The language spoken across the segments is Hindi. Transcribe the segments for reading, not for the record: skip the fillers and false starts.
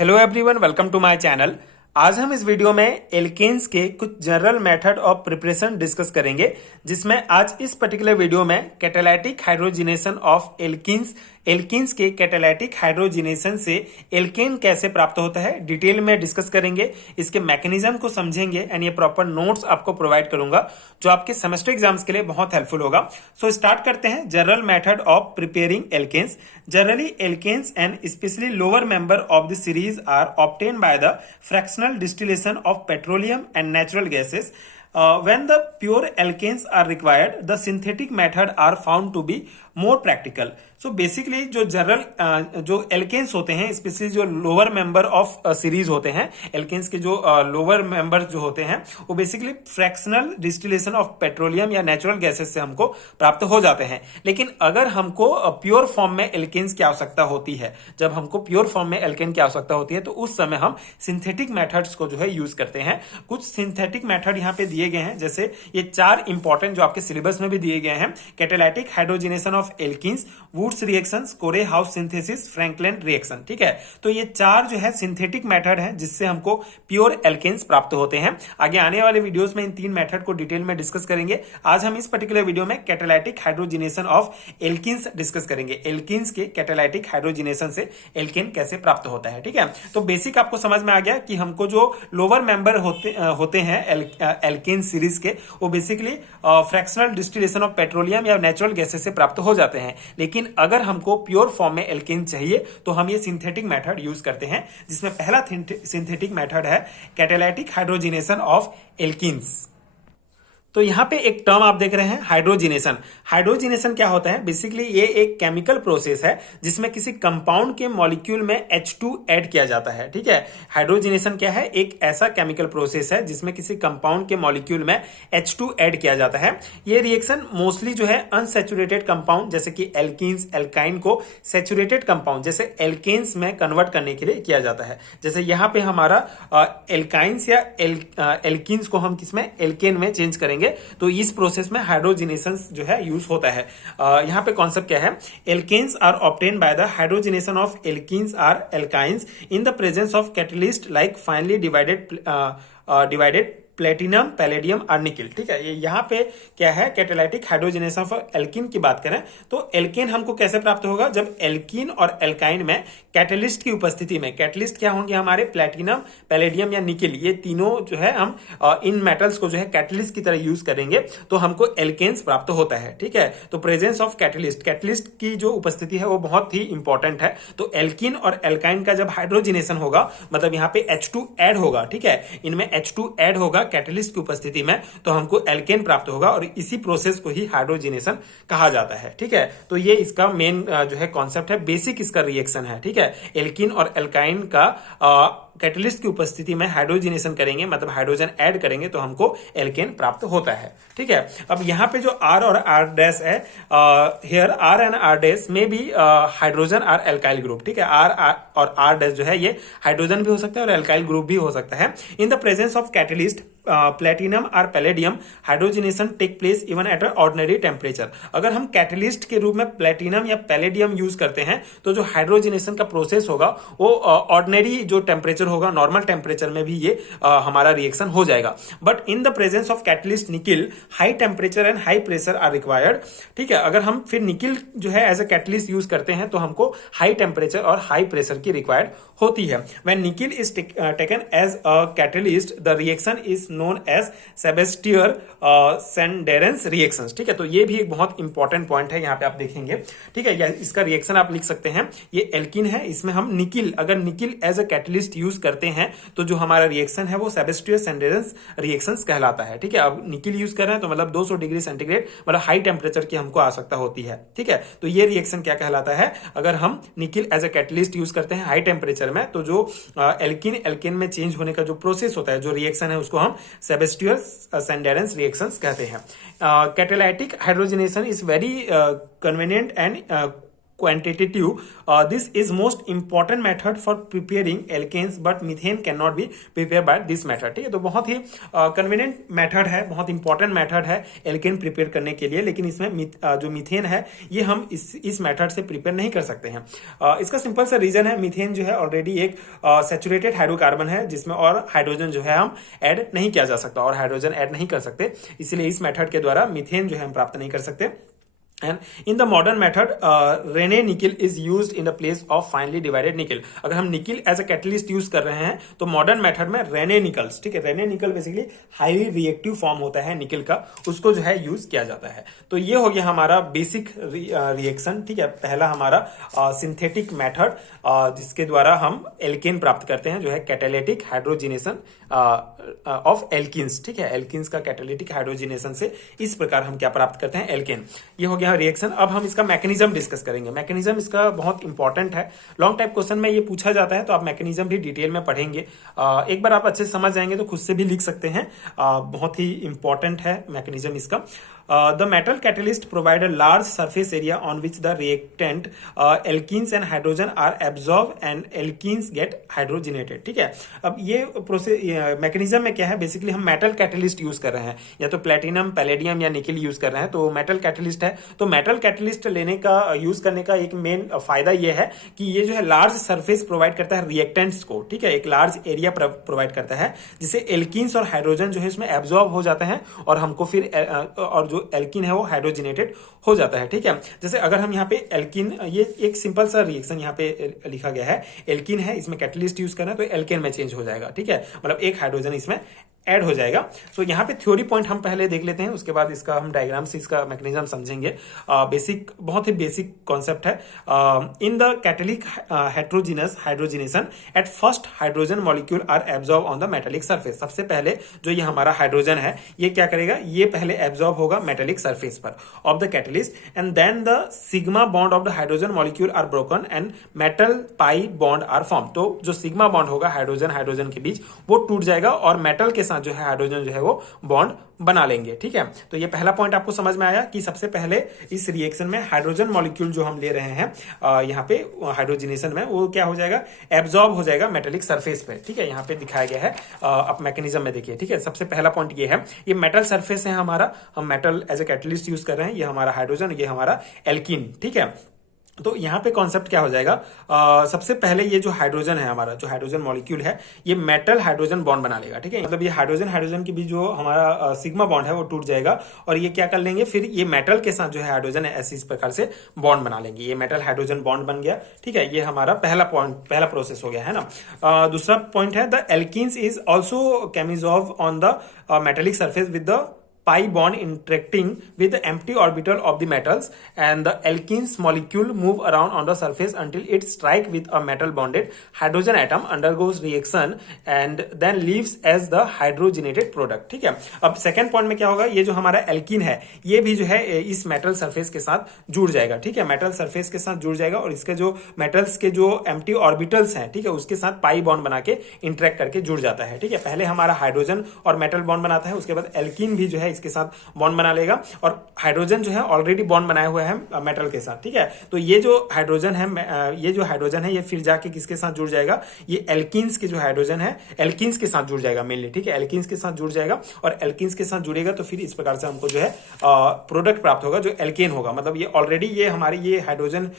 Hello everyone, welcome to my channel. आज हम इस वीडियो में एल्केन्स के कुछ general method of preparation discuss करेंगे, जिसमें आज इस पर्टिकुलर वीडियो में catalytic hydrogenation of alkenes alkenes के कैटालाइटिक हाइड्रोजिनेशन से एल्केन कैसे प्राप्त होता है डिटेल में डिस्कस करेंगे। इसके मैकेनिज्म को समझेंगे एंड ये प्रॉपर नोट्स आपको प्रोवाइड करूंगा जो आपके सेमेस्टर एग्जाम्स के लिए बहुत हेल्पफुल होगा। सो स्टार्ट करते हैं। General method of preparing alkanes. Generally, alkanes and especially lower member of the series are obtained by the fractional distillation of petroleum and natural gases. When the pure alkanes are required, the synthetic method are found to be more practical. So basically जो जनरल जो एल्केन्स होते हैं, स्पेशली जो लोअर मेंबर ऑफ सीरीज होते हैं, एल्केन्स के जो लोअर मेंबर जो होते हैं वो basically fractional distillation of petroleum या नेचुरल गैसेस से हमको प्राप्त हो जाते हैं। लेकिन अगर हमको प्योर फॉर्म में एल्केन्स की आवश्यकता होती है, जब हमको प्योर फॉर्म में एल्केन की आवश्यकता होती है, तो उस समय हम सिंथेटिक मेथड्स को जो है यूज करते हैं। कुछ सिंथेटिक मेथड यहाँ पे दिए गए हैं, जैसे ये चार इंपॉर्टेंट जो आपके सिलेबस में भी दिए गए हैं। Catalytic hydrogenation of alkenes, Wurtz reactions, Corey House synthesis, Franklin reaction. ठीक है, तो ये चार जो है सिंथेटिक मेथड है जिससे हमको प्योर एल्केन्स प्राप्त होते हैं। आगे आने वाले वीडियोस में इन तीन मेथड को डिटेल में डिस्कस करेंगे। आज हम इस पर्टिकुलर वीडियो में catalytic hydrogenation of alkenes discuss करेंगे। एल्कीन्स के कैटालाइटिक हाइड्रोजिनेशन से एल्केन कैसे प्राप्त होता है। ठीक है, तो बेसिक आपको समझ में आ गया कि हमको जो लोअर मेंबर होते हैं एल्केन सीरीज के, वो basically fractional distillation of petroleum या नेचुरल गैसेस से प्राप्त हो जाते हैं। लेकिन अगर हमको प्योर फॉर्म में एल्केन चाहिए तो हम ये सिंथेटिक मेथड यूज करते हैं, जिसमें पहला सिंथेटिक मेथड है कैटालाइटिक हाइड्रोजिनेशन ऑफ एल्कीन्स। तो यहां पे एक टर्म आप देख रहे हैं, हाइड्रोजिनेशन। हाइड्रोजिनेशन क्या होता है? बेसिकली ये एक केमिकल प्रोसेस है जिसमें किसी कंपाउंड के मॉलिक्यूल में H2 ऐड किया जाता है। ठीक है, हाइड्रोजिनेशन क्या है? एक ऐसा केमिकल प्रोसेस है जिसमें किसी कंपाउंड के मॉलिक्यूल में H2 ऐड किया जाता है। ये रिएक्शन मोस्टली जो है अनसैचुरेटेड कंपाउंड जैसे कि एल्कीन्स, एल्काइन को सैचुरेटेड कंपाउंड जैसे एल्केन्स में कन्वर्ट करने के लिए किया जाता है। जैसे यहां पे हमारा एल्काइंस या एल्कीन्स को हम किसमें एल्केन में चेंज करेंगे, तो इस प्रोसेस में हाइड्रोजिनेशन जो है यूज होता है। यहां पे कॉन्सेप्ट क्या है? Alkanes are obtain by the hydrogenation of alkenes or alkynes in the presence of catalyst like finely divided platinum, palladium और निकिल। ठीक है, ये यहाँ पे क्या है? कैटालाइटिक हाइड्रोजिनेशन ऑफ एल्कीन की बात करें तो एल्केन हमको कैसे प्राप्त होगा? जब एल्कीन और एल्काइन में कैटलिस्ट की उपस्थिति में, कैटलिस्ट क्या होंगे हमारे? प्लेटिनम, पैलेडियम या निकिल। ये तीनों जो है हम इन मेटल्स को जो है कैटलिस्ट की तरह यूज करेंगे तो हमको एल्केन्स प्राप्त होता है। ठीक है, तो प्रेजेंस ऑफ कैटलिस्ट, कैटलिस्ट की जो उपस्थिति है वो बहुत ही इंपॉर्टेंट है। तो एल्कीन और एल्काइन का जब हाइड्रोजिनेशन होगा, मतलब यहाँ पे H2 ऐड होगा। ठीक है, इनमें H2 ऐड होगा कैटलिस्ट की उपस्थिति में, तो हमको एल्केन प्राप्त होगा और इसी प्रोसेस को ही हाइड्रोजिनेशन कहा जाता है। ठीक है, तो ये इसका मेन जो है कॉन्सेप्ट है, बेसिक इसका रिएक्शन है। ठीक है, एल्कीन और एल्काइन का कैटलिस्ट की उपस्थिति में हाइड्रोजिनेशन करेंगे, मतलब हाइड्रोजन ऐड करेंगे तो हमको एल्केन प्राप्त होता है। ठीक है, अब यहाँ पे जो R और R डैश है, here R and R dash में भी हाइड्रोजन और एल्काइल ग्रुप। ठीक है, R और R डैश जो है ये हाइड्रोजन भी हो सकता है और एल्काइल ग्रुप भी हो सकता है। In the presence of catalyst platinum और palladium hydrogenation take place even at ordinary temperature. अगर हम कैटलिस्ट के रूप में प्लेटिनम या पैलेडियम यूज करते हैं तो जो हाइड्रोजिनेशन का प्रोसेस होगा वो ऑर्डिनरी जो टेम्परेचर होगा, नॉर्मल टेम्परेचर में भी ये हमारा रिएक्शन हो जाएगा। But in the presence of catalyst nickel, high temperature and high pressure are required. ठीक है, अगर हम फिर निकिल जो है एज ए कैटलिस्ट यूज करते हैं तो हमको हाई टेम्परेचर और हाई प्रेशर की रिक्वायर्ड होती है। When nickel is taken as a catalyst, the reaction is known as Sabatier Senderens reactions. ठीक है, तो ये भी एक बहुत इंपॉर्टेंट पॉइंट है, यहाँ पे आप देखेंगे। ठीक है, इसका रिएक्शन आप लिख सकते हैं। ये एल्कीन है, इसमें हम निकिल, अगर nickel as a catalyst use करते हैं तो जो हमारा रिएक्शन है वो सेबेस्टियर-सैंडेरेंस रिएक्शंस कहलाता है। ठीक है, अब निकिल यूज कर रहे हैं तो मतलब 200 डिग्री सेंटीग्रेड, मतलब हाई टेम्परेचर की हमको आवश्यकता होती है। ठीक है, तो ये रिएक्शन क्या कहलाता है? अगर हम nickel as a catalyst use करते हैं हाई टेम्परेचर में, तो जो एल्केन में चेंज होने का जो प्रोसेस होता है, जो रिएक्शन है, उसको हम सेबेस्टियर-सैंडेरेंस रिएक्शंस कहते हैं। Catalytic hydrogenation is very convenient and quantitative. This is most important method for preparing alkanes, but methane cannot be prepared by this method. ठीक है, तो बहुत ही कन्वीनियंट मेथड है, बहुत इंपॉर्टेंट मेथड है एल्केन प्रिपेयर करने के लिए, लेकिन इसमें जो मीथेन है ये हम इस मेथड से प्रिपेयर नहीं कर सकते हैं। इसका सिंपल सा रीजन है, मीथेन जो है ऑलरेडी एक सैचुरेटेड हाइड्रोकार्बन है जिसमें और हाइड्रोजन जो है हम ऐड नहीं किया जा सकता और हाइड्रोजन ऐड नहीं कर सकते, इसलिए इस मेथड के द्वारा मीथेन जो है हम प्राप्त नहीं कर सकते। And in the modern method, Raney nickel is used in the place of finely divided nickel. अगर हम निकल एज अ कैटलिस्ट यूज कर रहे हैं तो मॉडर्न मेथड में रेने निकल्स, ठीक है, रेने निकल बेसिकली हाईली रिएक्टिव फॉर्म होता है निकल का, उसको जो है यूज किया जाता है। तो ये हो गया हमारा बेसिक रिएक्शन, ठीक है, पहला हमारा सिंथेटिक मेथड जिसके द्वारा हम एल्केन प्राप्त करते हैं, जो है कैटालिटिक हाइड्रोजिनेशन ऑफ एल्किन्स। ठीक है, एल्किन्स का कैटालिटिक हाइड्रोजिनेशन से इस प्रकार हम क्या प्राप्त करते हैं, एल्केन। ये हो गया रिएक्शन। अब हम इसका मैकेनिज्म डिस्कस करेंगे। मैकेनिज्म इसका बहुत इंपॉर्टेंट है, लॉन्ग टाइप क्वेश्चन में ये पूछा जाता है, तो आप मैकेनिज्म भी डिटेल में पढ़ेंगे। एक बार आप अच्छे से समझ जाएंगे तो खुद से भी लिख सकते हैं, बहुत ही इंपॉर्टेंट है मैकेनिज्म इसका। The metal catalyst provide a large surface area on which the reactant alkenes and hydrogen are absorbed and alkenes get hydrogenated। ठीक है, अब ये प्रोसेस मैकेनिज्म में क्या है, बेसिकली हम मेटल कैटलिस्ट यूज कर रहे हैं, या तो प्लेटिनम, पैलेडियम या निकल यूज कर रहे हैं, तो मेटल कैटलिस्ट है। तो मेटल कैटलिस्ट लेने का यूज करने का एक मेन फायदा ये है कि ये जो है लार्ज सरफेस प्रोवाइड करता है रिएक्टेंट्स को। ठीक है, एक लार्ज एरिया प्रोवाइड करता है जिससे एल्कीन्स और हाइड्रोजन जो है इसमें एब्जॉर्ब हो जाते हैं और हमको फिर और जो एल्कीन है वो हाइड्रोजिनेटेड हो जाता है। ठीक है, जैसे अगर हम यहाँ पे एल्कीन, ये एक सिंपल सा रिएक्शन यहाँ पे लिखा गया है, एल्कीन है, इसमें कैटलिस्ट यूज करना है तो एल्केन में चेंज हो जाएगा। ठीक है, मतलब एक हाइड्रोजन इसमें ऐड हो जाएगा। सो यहाँ पे थ्योरी पॉइंट हम पहले देख लेते हैं, उसके बाद इसका हम डायग्राम से इसका मैकेनिज्म समझेंगे। बेसिक, बहुत ही बेसिक कॉन्सेप्ट है। In the catalytic heterogeneous hydrogenation at first hydrogen molecule are absorb on the metallic surface. सबसे पहले जो ये हमारा हाइड्रोजन है ये क्या करेगा, ये पहले एब्जॉर्ब होगा मेटेलिक सरफेस पर of the catalyst, and then the sigma bond of the hydrogen molecule are broken and metal pi bond are form. तो जो सिग्मा बॉन्ड होगा हाइड्रोजन हाइड्रोजन के बीच वो टूट जाएगा और मेटल के साथ जो है हाइड्रोजन जो है वो बॉन्ड बना लेंगे। ठीक है, तो ये पहला पॉइंट आपको समझ में आया कि सबसे पहले इस रिएक्शन में हाइड्रोजन मॉलिक्यूल जो हम ले रहे हैं यहाँ पे हाइड्रोजिनेशन में, वो क्या हो जाएगा, एब्जॉर्ब हो जाएगा मेटेलिक सरफेस पे। ठीक है, यहाँ पे दिखाया गया है, आप मैकेनिज्म में देखिए। ठीक है, सबसे पहला पॉइंट ये है, ये मेटल सरफेस है हमारा, हम metal as a catalyst use कर रहे हैं, ये हमारा हाइड्रोजन, ये हमारा एल्कीन। ठीक है, तो यहाँ पे कॉन्सेप्ट क्या हो जाएगा, सबसे पहले ये जो हाइड्रोजन है हमारा, जो हाइड्रोजन मॉलिक्यूल है, ये मेटल हाइड्रोजन बॉन्ड बना लेगा। ठीक है, मतलब ये हाइड्रोजन हाइड्रोजन के बीच जो हमारा सिग्मा बॉन्ड है वो टूट जाएगा और ये क्या कर लेंगे, फिर ये मेटल के साथ जो है हाइड्रोजन है ऐसे इस प्रकार से बॉन्ड बना लेंगे। ये मेटल हाइड्रोजन बॉन्ड बन गया। ठीक है, ये हमारा पहला पॉइंट, पहला प्रोसेस हो गया है ना। दूसरा पॉइंट है, the alkenes is also chemisorbed on the metallic surface with the pi bond interacting with the empty orbital of the metals, and the alkenes molecule move around on the surface until it strike with a metal bonded hydrogen atom, undergoes reaction and then leaves as the hydrogenated product। ठीक है, अब सेकेंड पॉइंट में क्या होगा, ये जो हमारा एल्कीन है ये भी जो है इस मेटल सरफेस के साथ जुड़ जाएगा। ठीक है, मेटल सरफेस के साथ जुड़ जाएगा और इसके जो मेटल्स के जो एम्प्टी ऑर्बिटल्स हैं, ठीक है, उसके साथ पाई बॉन्ड बना के इंटरेक्ट करके जुड़ जाता है। ठीक है, पहले हमारा हाइड्रोजन और मेटल बॉन्ड बनाता है, उसके बाद एल्कीन भी जो है इसके साथ बॉन्ड बना लेगा और हाइड्रोजन जो है ऑलरेडी बॉन्ड बनाए हुए हैं मेटल के साथ। ठीक है, तो ये जो हाइड्रोजन है, ये जो हाइड्रोजन है ये फिर जाके किसके साथ जुड़ जाएगा, ये एल्कीन्स के जो हाइड्रोजन है एल्कीन्स के साथ जुड़ जाएगा मेनली। ठीक है, एल्कीन्स के साथ जुड़ जाएगा और एल्कीन्स के साथ जुड़ेगा तो फिर इस प्रकार से हमको जो है प्रोडक्ट प्राप्त होगा जो एल्केन होगा। मतलब ये ऑलरेडी ये हमारे ये हाइड्रोजन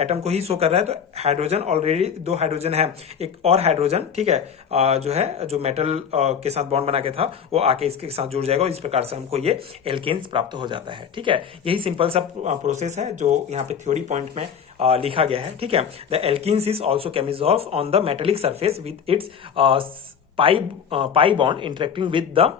एटम को ही शो कर रहा है, तो हाइड्रोजन ऑलरेडी दो हाइड्रोजन है, एक और हाइड्रोजन, ठीक है, जो है जो मेटल के साथ बॉन्ड बना के था वो आके इसके साथ जुड़ जाएगा और इस प्रकार से हमको ये एल्केन्स प्राप्त हो जाता है। ठीक है, यही सिंपल सा प्रोसेस है जो यहाँ पे थ्योरी पॉइंट में लिखा गया है। ठीक है, the alkenes is also chemisorbed on the metallic surface with its pi bond interacting with the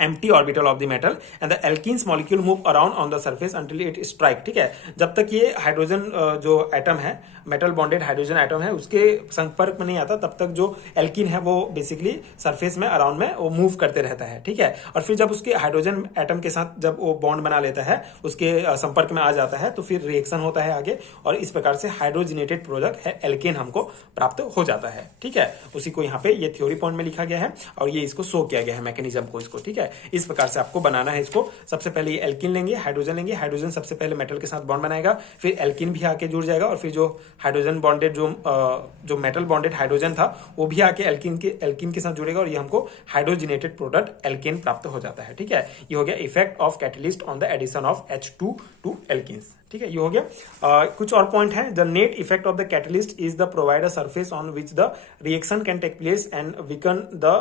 empty orbital of the metal and the alkenes molecule move around on the surface until it strike। ठीक है, जब तक ये हाइड्रोजन जो एटम है, मेटल बॉन्डेड हाइड्रोजन एटम है, उसके संपर्क में नहीं आता तब तक जो एल्कीन है वो बेसिकली सरफेस में अराउंड में वो मूव करते रहता है। ठीक है, और फिर जब उसके हाइड्रोजन एटम के साथ जब वो बॉन्ड बना लेता है, उसके संपर्क में आ जाता है, तो फिर रिएक्शन होता है आगे और इस प्रकार से हाइड्रोजिनेटेड प्रोडक्ट है एल्केन हमको प्राप्त हो जाता है। ठीक है, उसी को यहाँ पे ये थ्योरी पॉइंट में लिखा गया है और ये इसको शो किया गया है मैकेनिज्म को इसको। ठीक ठीक है, इस प्रकार से आपको बनाना है इसको। सबसे पहले ये एल्किन लेंगे, हाइड्रोजन सबसे पहले मेटल के साथ बॉन्ड बनाएगा, फिर एल्किन भी आके जुड़ जाएगा और फिर जो हाइड्रोजन बॉन्डेड जो मेटल बॉन्डेड हाइड्रोजन था वो भी आके एल्किन के साथ जुड़ेगा और ये हमको हाइड्रोजिनेटेड प्रोडक्ट एल्केन प्राप्त हो जाता है। ठीक है, ये हो गया effect of catalyst on the addition of H2 to alkenes. ठीक है, ये हो गया। कुछ और पॉइंट है। The net effect of the catalyst is the provide a surface on which the reaction can take place and weaken the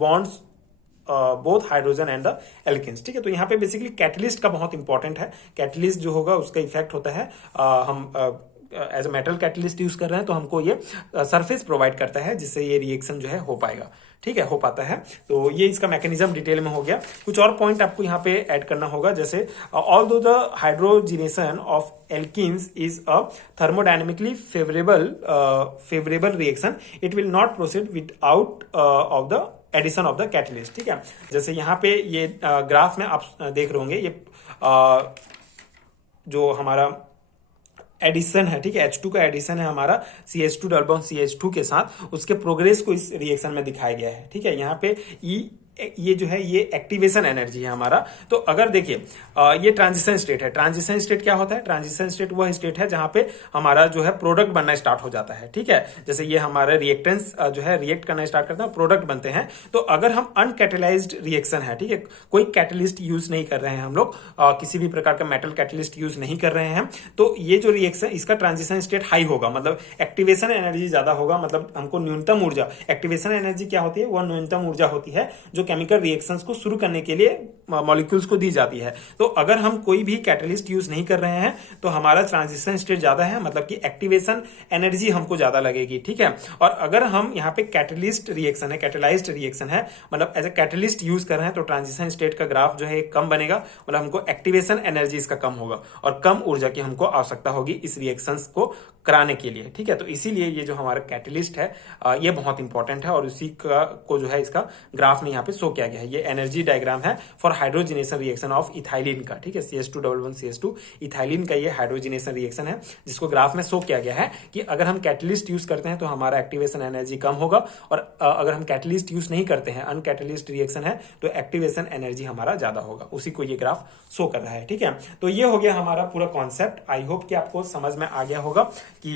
bonds both hydrogen and the alkenes. ठीक है, तो यहाँ पे बेसिकली कैटलिस्ट का बहुत इंपॉर्टेंट है। कैटलिस्ट जो होगा उसका इफेक्ट होता है, हम as a metal catalyst use कर रहे हैं तो हमको ये सरफेस प्रोवाइड करता है जिससे ये रिएक्शन जो है हो पाएगा। ठीक है, हो पाता है। तो ये इसका मैकेनिज्म डिटेल में हो गया। कुछ और पॉइंट आपको यहाँ पे ऐड करना होगा, जैसे although the hydrogenation of alkenes is a thermodynamically favourable reaction, it will not proceed without of the addition of the catalyst. ठीक है, जैसे यहाँ पे ये ग्राफ में आप देख रहे होंगे, ये जो हमारा एडिशन है, ठीक है, H2 का एडिशन है हमारा CH2 डबल बॉन्ड CH2 के साथ, उसके प्रोग्रेस को इस रिएक्शन में दिखाया गया है। ठीक है, यहाँ पे ये जो है ये एक्टिवेशन एनर्जी है हमारा। तो अगर देखिए ये ट्रांजिशन स्टेट है। ट्रांजिशन स्टेट क्या होता है? ट्रांजिशन स्टेट वह स्टेट है जहां पे हमारा जो है प्रोडक्ट बनना स्टार्ट हो जाता है। ठीक है, जैसे ये हमारे रिएक्टेंस जो है रिएक्ट करना स्टार्ट करता है, प्रोडक्ट बनते हैं। तो अगर हम अनकैटेलाइज्ड रिएक्शन है, ठीक है, कोई कैटलिस्ट यूज नहीं कर रहे हैं हम लोग, किसी भी प्रकार का मेटल कैटलिस्ट यूज नहीं कर रहे हैं, तो ये जो रिएक्शन इसका ट्रांजिशन स्टेट हाई होगा, मतलब एक्टिवेशन एनर्जी ज्यादा होगा, मतलब हमको न्यूनतम ऊर्जा, एक्टिवेशन एनर्जी क्या होती है? वह न्यूनतम ऊर्जा होती है जो केमिकल रिएक्शंस को शुरू करने के लिए मॉलिक्यूल्स को दी जाती है। तो अगर हम कोई भी कैटलिस्ट यूज नहीं कर रहे हैं तो हमारा ट्रांजिशन स्टेट ज्यादा है, मतलब कि एक्टिवेशन एनर्जी हमको ज्यादा लगेगी। ठीक है, और अगर हम यहाँ पे कैटलिस्ट रिएक्शन है, कैटेलाइज्ड रिएक्शन है, मतलब एज ए कैटलिस्ट यूज कर रहे हैं, तो ट्रांजिशन स्टेट का ग्राफ जो है कम बनेगा, मतलब हमको एक्टिवेशन एनर्जी इसका कम होगा और कम ऊर्जा की हमको आवश्यकता होगी इस रिएक्शंस को कराने के लिए। ठीक है, तो इसीलिए ये जो हमारा कैटलिस्ट है ये बहुत इंपॉर्टेंट है और उसी का को जो है इसका ग्राफ में यहाँ पे शो किया गया है। ये एनर्जी डायग्राम है for hydrogenation reaction of ethylene का। ठीक है, CH2 double bond CH2 ethylene का ये हाइड्रोजिनेशन रिएक्शन है जिसको ग्राफ में शो किया गया है कि अगर हम कैटलिस्ट यूज करते हैं तो हमारा एक्टिवेशन एनर्जी कम होगा और अगर हम कैटलिस्ट यूज नहीं करते हैं, अनकैटलिस्ट रिएक्शन है, तो एक्टिवेशन एनर्जी हमारा ज्यादा होगा। उसी को ये ग्राफ शो कर रहा है। ठीक है, तो ये हो गया हमारा पूरा कॉन्सेप्ट। आई होप कि आपको समझ में आ गया होगा कि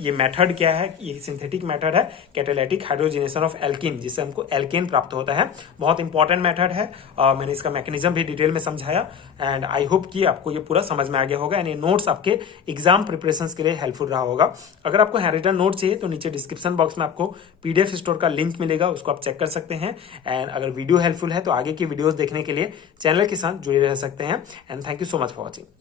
ये मेथड क्या है। ये सिंथेटिक मेथड है कैटालिटिक हाइड्रोजिनेशन ऑफ एल्कीन, जिससे हमको एल्केन प्राप्त होता है। बहुत इंपॉर्टेंट मेथड है। मैंने इसका मैकेनिज्म भी डिटेल में समझाया एंड आई होप कि आपको ये पूरा समझ में आ गया होगा एंड ये नोट्स आपके एग्जाम प्रिपरेशन के लिए हेल्पफुल रहा होगा। अगर आपको हैंडरिटन नोट चाहिए तो नीचे डिस्क्रिप्शन बॉक्स में आपको PDF स्टोर का लिंक मिलेगा, उसको आप चेक कर सकते हैं। एंड अगर वीडियो हेल्पफुल है तो आगे की वीडियोस देखने के लिए चैनल के साथ जुड़े रह सकते हैं। And thank you so much for watching.